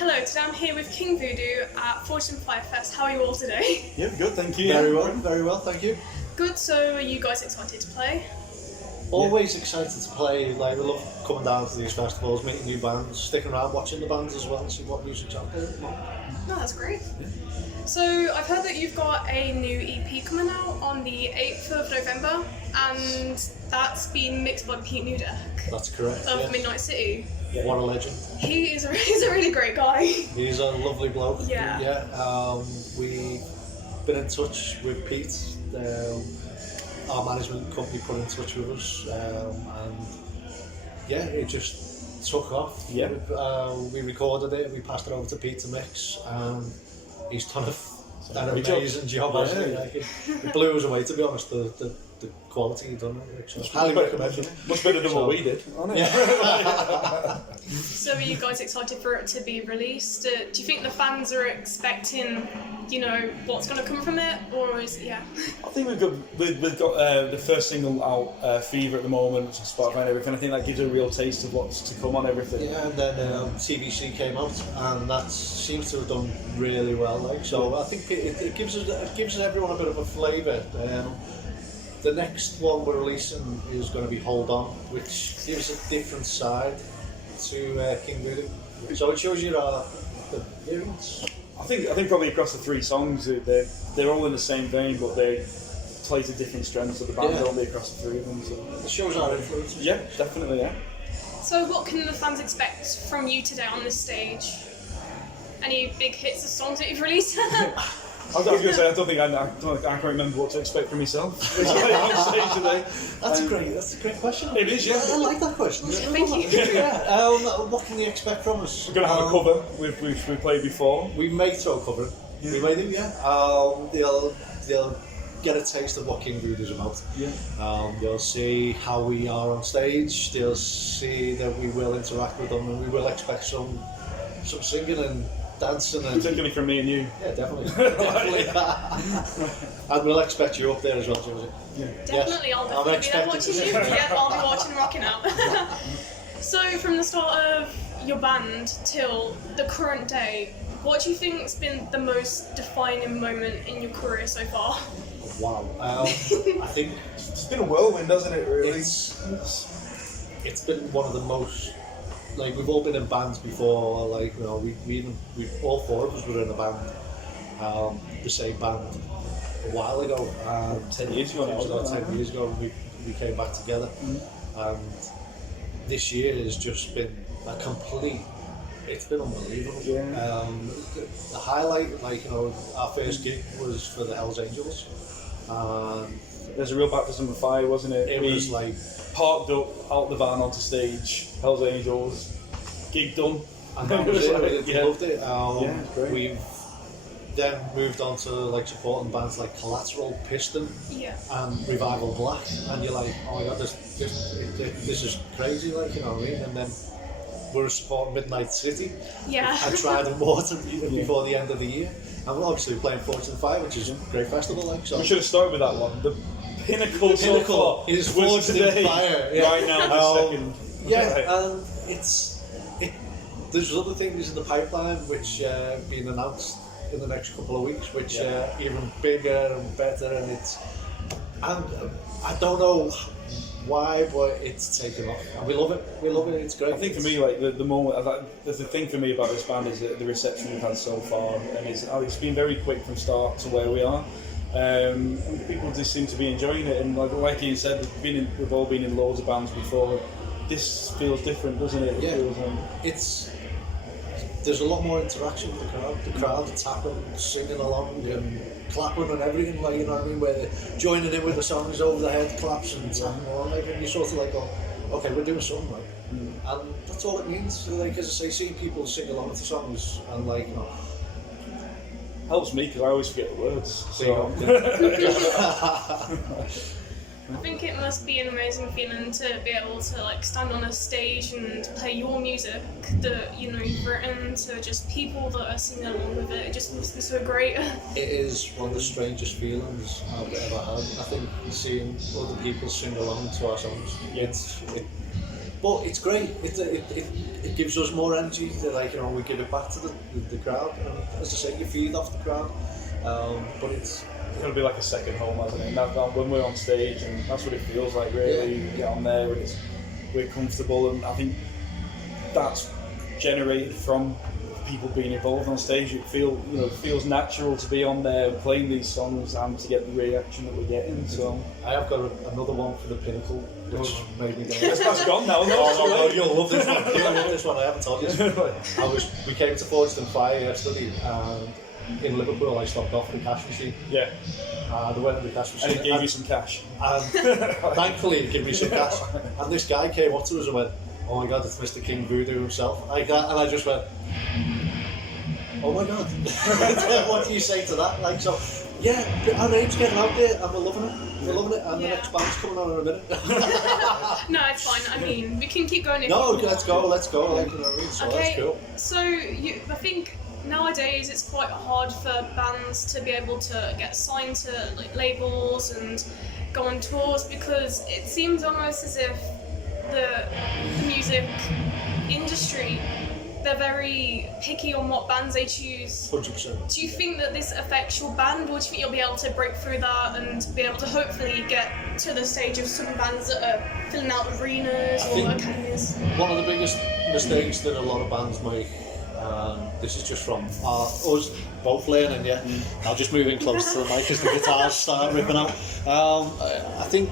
Hello, today I'm here with King Voodoo at Fortune Fire Fest. How are you all today? Yeah, good, thank you. Very well, thank you. Good, so are you guys excited to play? Always excited to play. Like, we love coming down to these festivals, meeting new bands, sticking around, watching the bands as well, see what music's out there. No, that's great. So I've heard that you've got a new EP coming out on the 8th of November, and that's been mixed by Pete Newdeck That's correct. of yes. Midnight City. Yeah. What a legend. He's a really great guy. He's a lovely bloke. Yeah. We've been in touch with Pete. Our management company put in touch with us, and yeah, it just took off. Yeah. We recorded it, we passed it over to Pete to mix, and he's done an amazing job. Actually, like, it blew us away, to be honest. The quality he done it. So highly recommended. Much better than what we did, wasn't it? Yeah. So are you guys excited for it to be released? Do you think the fans are expecting, what's going to come from it, or is I think we've got the first single out, Fever, at the moment, which is Spotify and everything. I think that gives a real taste of what's to come on everything. Yeah, and then TBC came out, and that seems to have done really well. Like, so I think it gives everyone a bit of a flavour. The next one we're releasing is going to be Hold On, which gives a different side to King Voodoo. So it shows you the difference. I think probably across the three songs, they're all in the same vein, but they play to different strengths of the band, only across the three of them. So. It shows our influence. Yeah, definitely, yeah. So what can the fans expect from you today on this stage? Any big hits of songs that you've released? I was going to say, I can't remember what to expect from myself on stage today. That's a great question. It is, yeah. I like that question. Thank you. Yeah. What can you expect from us? We're going to have a cover, which we played before. We may throw a cover. Yeah. We may do, yeah. They'll get a taste of what King Voodoo's about. Yeah. They'll see how we are on stage. They'll see that we will interact with them, and we will expect some singing and dancing, and particularly from me and you. Yeah, definitely. And we'll expect you up there as well, Josie. Yeah. Definitely, yes. I'll definitely be there watching you. Yeah, I'll be watching Rocking Out. So from the start of your band till the current day, what do you think's been the most defining moment in your career so far? Wow. I think it's been a whirlwind, hasn't it, really? It's been one of the most. Like, we've all been in bands before. Like, we all four of us were in a band, the same band, a while ago. 10 years ago. It was about 10 years ago. We came back together, and this year has just been a complete. It's been unbelievable. Yeah. The highlight, our first gig was for the Hells Angels, and there's a real baptism of fire, wasn't it? It was like parked up out the van onto stage, Hells Angels, gig done. And that was it. We loved it. Great. We've then moved on to supporting bands like Collateral, Piston, and Revival Black, and you're like, oh my god, this is crazy, you know what I mean? And then we're supporting Midnight City. Yeah. And Trident Water before the end of the year, and we're obviously playing Fortune Fire, which is a great festival. So we should have started with that one. The pinnacle so far is Forged in Fire. Yeah. Right now, the second. Yeah, and there's other things in the pipeline which being announced in the next couple of weeks, which even bigger and better, and I don't know why, but it's taken off, and we love it. It's great. I think for me, the moment, the thing for me about this band is the reception we've had so far, and it's been very quick from start to where we are. And people just seem to be enjoying it, and like Ian said, we've all been in loads of bands before. This feels different, doesn't it? There's a lot more interaction with the crowd. The crowd are tapping, singing along, and clapping and everything. You know what I mean? Where they're joining in with the songs over the head, claps and tapping along. And you're sort of go, okay, we're doing something, and that's all it means. As I say, seeing people sing along to songs and helps me because I always forget the words. So. I think it must be an amazing feeling to be able to stand on a stage and play your music that you've written to just people that are singing along with it. It just must be so great. It is one of the strangest feelings I've ever had. I think seeing other people sing along to our songs, But it's great. It gives us more energy. Like, you know, we give it back to the crowd, and as I say, you feed off the crowd. But it's going to be like a second home, hasn't it? And when we're on stage, and that's what it feels like, really. You get on there, and we're comfortable, and I think that's generated from people being involved on stage. It feels natural to be on there playing these songs and to get the reaction that we're getting. So I have got another one for the Pinnacle, which made me go. That's gone now. No, you'll love this one. You'll love this one. I haven't told you. We came to Forged and Fire yesterday, and in Liverpool I stopped off at the cash machine. Yeah. I went to the cash machine. And it gave you some cash. And thankfully it gave me some cash. And this guy came up to us and went, "Oh my God, it's Mr. King Voodoo himself." And I just went, "Oh my God." What do you say to that? Like, so, yeah, our name's getting out there and we're loving it. We're loving it, and the next band's coming on in a minute. No, it's fine. I mean, we can keep going if No, you let's go. Like, you know what I mean? So okay, that's cool. so I think nowadays it's quite hard for bands to be able to get signed to like labels and go on tours, because it seems almost as if the music industry, they're very picky on what bands they choose. 100%. Do you think that this affects your band, or do you think you'll be able to break through that and be able to hopefully get to the stage of some bands that are filling out arenas or academies? One of the biggest mistakes that a lot of bands make, this is just from us both learning, yeah. I'll just move in close to the mic as the guitars start ripping out. I think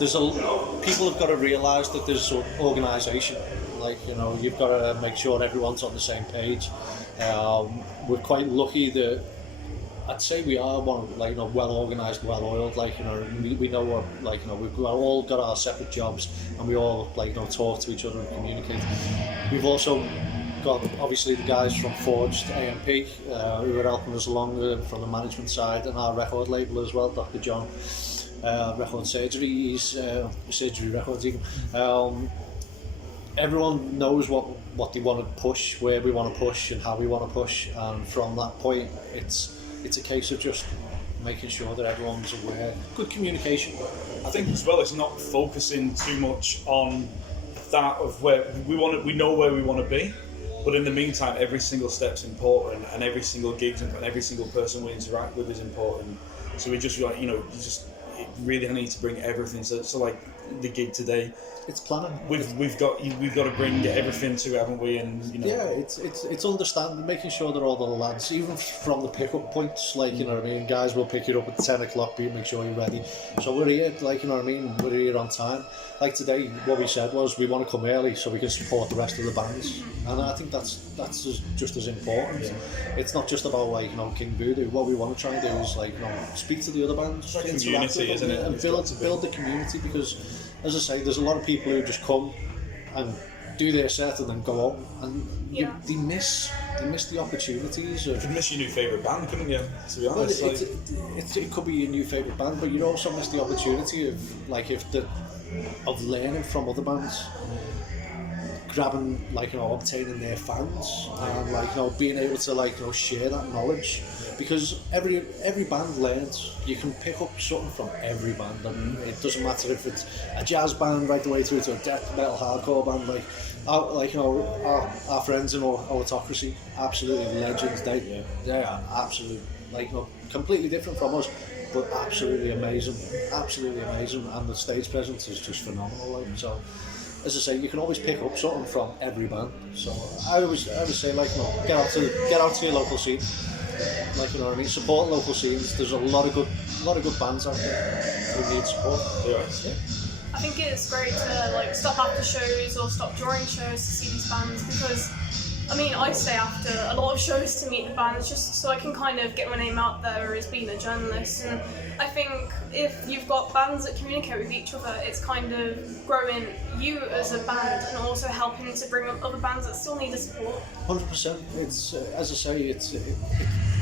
people have got to realise that there's an organisation. Like, you know, you've got to make sure everyone's on the same page. We're quite lucky that I'd say we are well organised, well oiled. Like, you know, we know what, like, you know, we've all got our separate jobs, and we all, like, you know, talk to each other and communicate. We've also got obviously the guys from Forged AMP who are helping us along from the management side, and our record label as well, Dr. John, Record Surgery, he's Surgery Records even. Everyone knows what they want to push, where we want to push and how we want to push, and from that point it's a case of just making sure that everyone's aware. Good communication. I think as well, it's not focusing too much on that of where we know where we want to be, but in the meantime every single step's important, and every single gig and every single person we interact with is important. So we just, you know, really need to bring everything. So like the gig today, it's planning. We've got to bring everything to it, haven't we? And you know, yeah, it's understanding, making sure that all the lads, even from the pickup points, like, you know what I mean, guys will pick you up at 10 o'clock, make sure you're ready. So we're here, like, you know what I mean, we're here on time. Like today, what we said was we want to come early so we can support the rest of the bands, and I think that's just as important. Yeah. It's not just about, like, you know, King Voodoo. What we want to try and do is, like, you know, speak to the other bands, like community, isn't it? And build the community, because, as I say, there's a lot of people who just come and do their set and then go home, and they miss the opportunities. You could miss your new favourite band, couldn't you? To be honest, well, it could be your new favourite band, but you'd also miss the opportunity of learning from other bands, grabbing, like, you know, obtaining their fans, and, like, you know, being able to, like, you know, share that knowledge, because every band learns. You can pick up something from every band, and it doesn't matter if it's a jazz band right the way through to a death metal hardcore band. Like you know, our friends in Autocracy, absolutely legends. They are absolute, like, you know, completely different from us, but absolutely amazing, and the stage presence is just phenomenal. Like, so, as I say, you can always pick up something from every band. So I would say, like, you know, get out to your local scene. Like, you know what I mean, support local scenes. There's a lot of good bands out there who need support. Yeah. I think it's great to, like, stop after shows or stop during shows to see these bands, because I mean, I stay after a lot of shows to meet the bands just so I can kind of get my name out there as being a journalist. And I think if you've got bands that communicate with each other, it's kind of growing you as a band and also helping to bring up other bands that still need the support. 100%. It's as I say,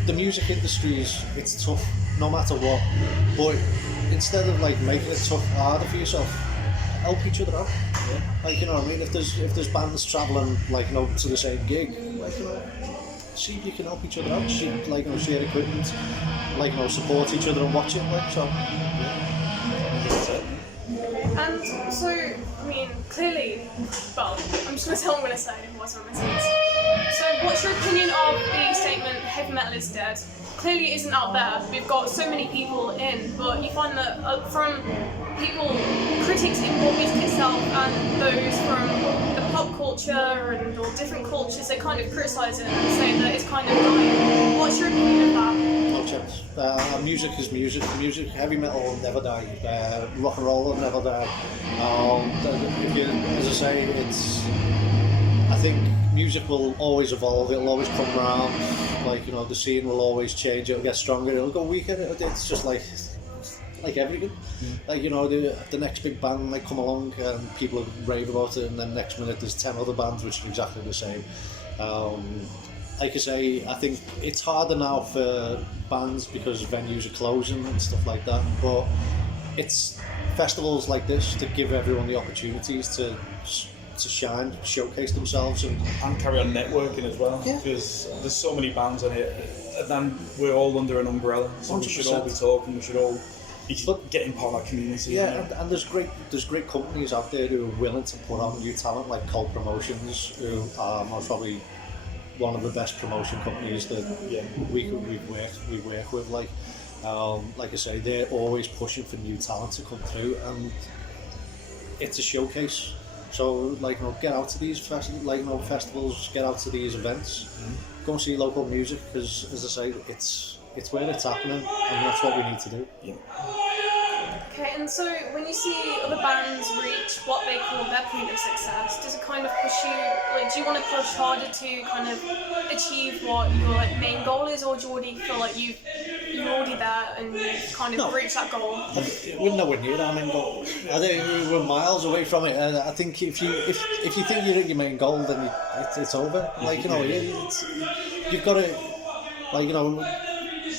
the music industry it's tough no matter what. But instead of, like, making it tough harder for yourself, help each other out. Yeah. Like, you know what I mean, if there's bands travelling, like, you know, to the same gig, like, you know, see if you can help each other out, like, you know, share equipment, like, you know, support each other and watch it, like, so. Yeah. And So, I mean, clearly, well, I'm just going to say what I'm going to say, otherwise I'm missing. So, what's your opinion of the statement, heavy metal is dead? Clearly it isn't out there. We've got so many people in, but you find that from people, critics in more music itself and those from the pop culture and or different cultures, they kind of criticise it and say that it's kind of dying. What's your opinion of that? No chance. Music is music. Heavy metal will never die. Rock and roll will never die. As I say, I think music will always evolve. It'll always come around. Like, you know, the scene will always change. It'll get stronger. It'll go weaker. It's just like everything. Like, you know, the next big band might come along and people rave about it, and then next minute there's 10 other bands which are exactly the same. Like I say, I think it's harder now for bands because venues are closing and stuff like that, but it's festivals like this to give everyone the opportunities to shine, showcase themselves and carry on networking as well, because there's so many bands on here, and then we're all under an umbrella, so 100%. We should all be talking, we should all be getting part of that community. Yeah, and there's great companies out there who are willing to put on new talent, like Cold Promotions, who are most probably one of the best promotion companies that we work with. Like I say, they're always pushing for new talent to come through, and it's a showcase. So, like, you know, get out to these festivals, get out to these events, go and see local music, because, as I say, it's where it's happening, and that's what we need to do. Yeah. Okay, and so when you see other bands reach what they call their point of success, does it kind of push you, like, do you want to push harder to kind of achieve what your main goal is, or do you already feel like you're already there and you've kind of reached that goal? We're nowhere near our main goal. I think we're miles away from it. I think if you think you're at your main goal, then it's over. Like, you know, you've got to, like, you know,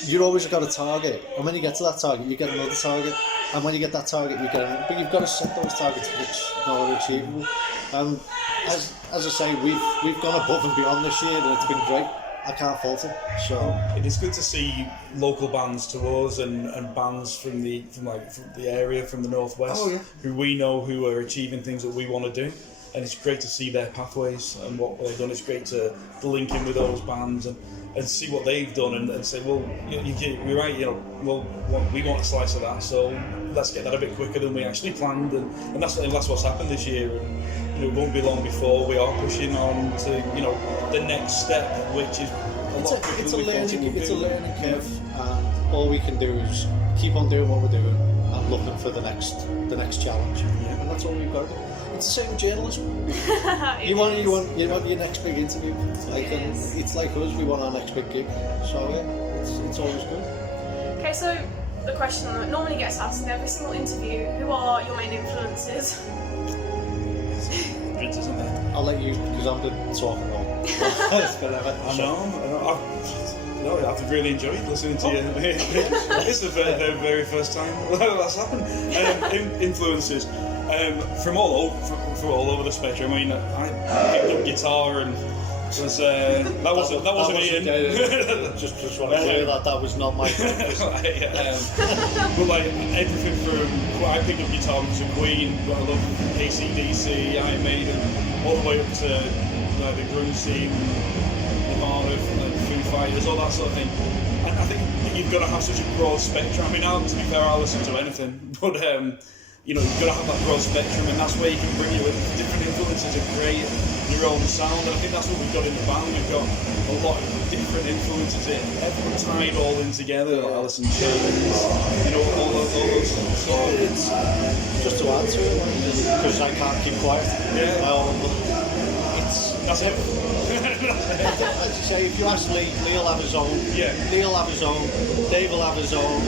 you've always got a target, and when you get to that target, you get another target, and when you get that target, you get another. But you've got to set those targets which are achievable. As I say, we've gone above and beyond this year, and it's been great. I can't fault it. So it is good to see local bands to us and bands from the area, from the northwest, who we know who are achieving things that we want to do. And it's great to see their pathways and what they've done. It's great to link in with those bands and see what they've done and say, well, you're right, you know, well, we want a slice of that, so let's get that a bit quicker than we actually planned, and that's what's happened this year. And you know, it won't be long before we are pushing on to, you know, the next step, which is a lot quicker than we thought it would be. It's a learning curve, and all we can do is keep on doing what we're doing and looking for the next challenge, and that's all we've got to do. It's the same with journalism. you want your next big interview. It's like us. We want our next big gig. So it's always good. Okay, so the question that normally gets asked in every single interview: who are your main influences? I'll let you, because I'm the talking one. I know. I've really enjoyed listening to you. It's the very first time that's happened. Influences. From all over the spectrum. I mean, I picked up guitar and that wasn't Ian. Just want to clear that was not my focus. But like everything from, I picked up guitar because of Queen, but I love AC/DC, Iron Maiden, all the way up to the grunge scene, Nirvana, Foo Fighters, all that sort of thing. And I think that you've got to have such a broad spectrum. I mean, to be fair, I'll listen to anything, but you know, you've got to have that broad spectrum, and that's where you can bring your different influences and create your own sound. And I think that's what we've got in the band. We've got a lot of different influences in, everyone tied all in together, like Alice in Chains, you know, all those things. So it's just to add to it, because I can't keep quiet. That's it. As you say, if you ask Lee, Lee'll have his own. Yeah. Lee'll have his own. Dave will have his own.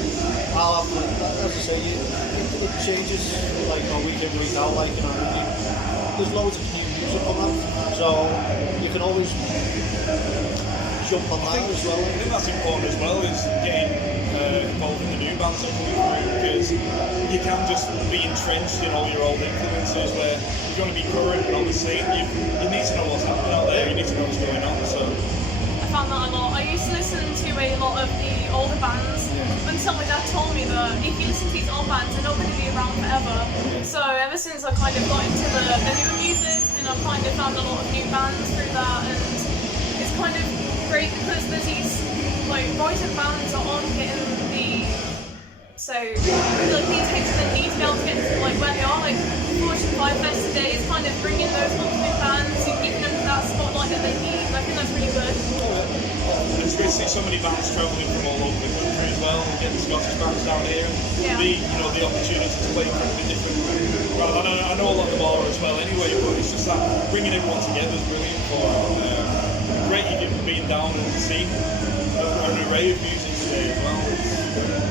I'll have. As I say, it changes like week in, week out. Like, you know, there's loads of new music coming out, so you can always jump on that as well. I think that's important as well, is getting involved in the new bands that are coming through, because you can't just be entrenched in all your old influences. Where if you want to be current and on the scene, you need to know what's happening out there. You need to know what's going on. So I found that a lot. I used to listen to a lot of the older bands. until my dad told me that if you listen to these old bands, they're not going to be around forever. So ever since I kind of got into the newer music, and I've kind of found a lot of new bands through that, and it's kind of great because there's these like rising bands that aren't getting the the attention they need to be able to get to like where they are. Like Fortune 5 Fest today is kind of bringing those ultimate bands and giving them that spotlight that they need. And I think that's really good. It's great to see so many bands travelling from all over the country as well, and getting Scottish bands down here, and the opportunity to play in front of a different. Well, I know a lot of them are as well anyway, but it's just that bringing everyone together is brilliant for great you've been down and seen an array of music today as well.